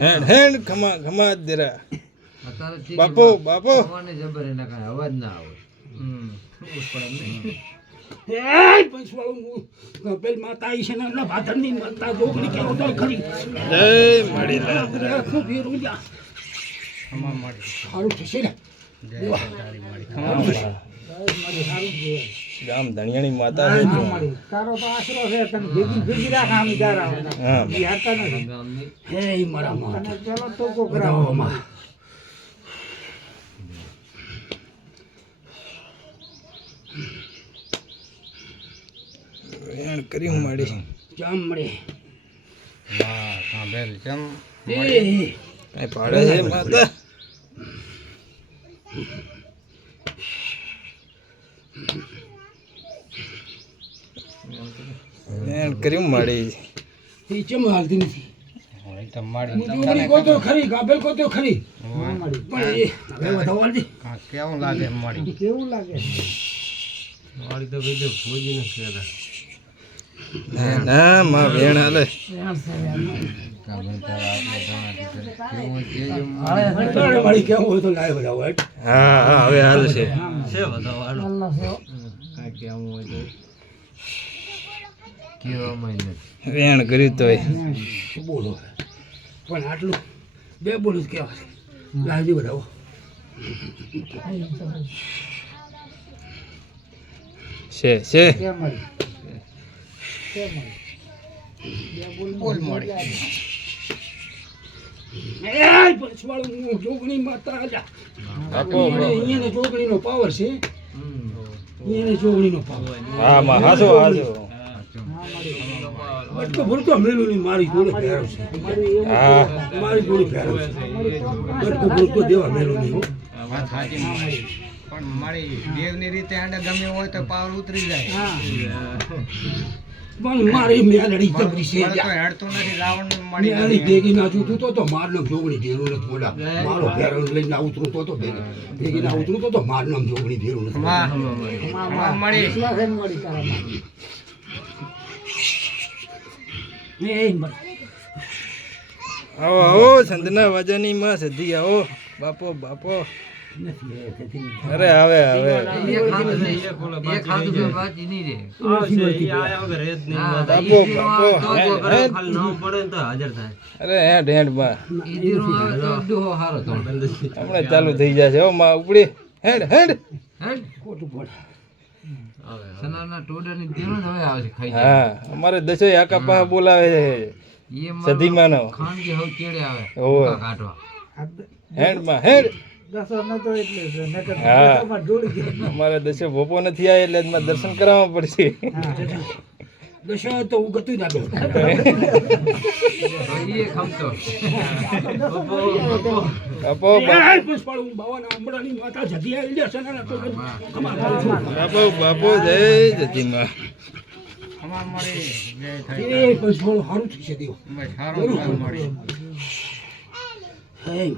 હેડ હેડ ખમા ખમા દેરા બાપો બાપો જબર એના કાંઈ અવાજ ના આવે પેલ માતા આવી છે ને ભાદરની માતા જોગણી કેવો તો ખરી જય મળી ખૂબ વીરું જા સારું થશે ને ગામ ધણિયાણી માતા છે તારો તો આશરો છે તને ભેગી ભેગી રાખ આમ જારા હા બિહારતા નથી હે મારા માં ચાલો તો કો કરાવો માં વેણ કરી મળી જામ મળે વાહ સાંભળ ચમ એ કઈ પાડે છે માતા વેણ કરી મળી એ ચમ હાલતી નથી તમારી જોગણી કો તો ખરી ગાબેલ કો તો ખરી પણ એ હવે વધાવવા દે કેવું લાગે મળી કેવું લાગે મારી તો કીધું ભોજી ને કેલા ના ના માં વેણ હાલે મળી કેવું હોય તો લાય વધાવો હા હા હવે હાલ છે કેવું હોય તો કેવા મહિને વેણ કર્યું તોય બોલો પણ આટલું બે બોલું કેવા લાજી વધાવો છે બોલ મળી જોગણી માતા બાપો અહીંયા જોગણીનો પાવર છે અહીંયા જોગણીનો પાવર હા માં હાસો હાસો બટકો ભરતો મેલું ની મારી જોડે ફેરવ છે હા મારી જોડે ફેરવ છે બટકો ભરતો દેવા મેલું નહીં હો વાત સાચી પણ મારી દેવની રીતે આંડે ગમે હોય તો પાવર ઉતરી જાય પણ મારી મેલડી જબરી છે તો હેડતો નથી રાવણ મળી મેલડી ભેગી ના જૂતું તો મારનો જોગણી ભેરું નથી બોલા મારો ફેરવ લઈને ઉતરું તો ભેગી ના ઉતરું તો મારનો જોગણી ભેરું નથી મળી આવો આવો સંતના વાજાની માં સધી આવો બાપો બાપો અરે આવે આવે બાપો બાપો અરે હેડ હેડ માં હમણાં ચાલુ થઈ જશે હો માં ઉપડી હેડ હેડ હા અમારે દસો આકા પા બોલાવે છે સધી માનો હેડ માં હેડ હા અમારે દશો ભોપો નથી આવે એટલે મારે દર્શન કરાવવા પડશે દશા તો હું ગતું ના દઉં બાપો બાપો જય જતીમાં સારું થશે દેવ હે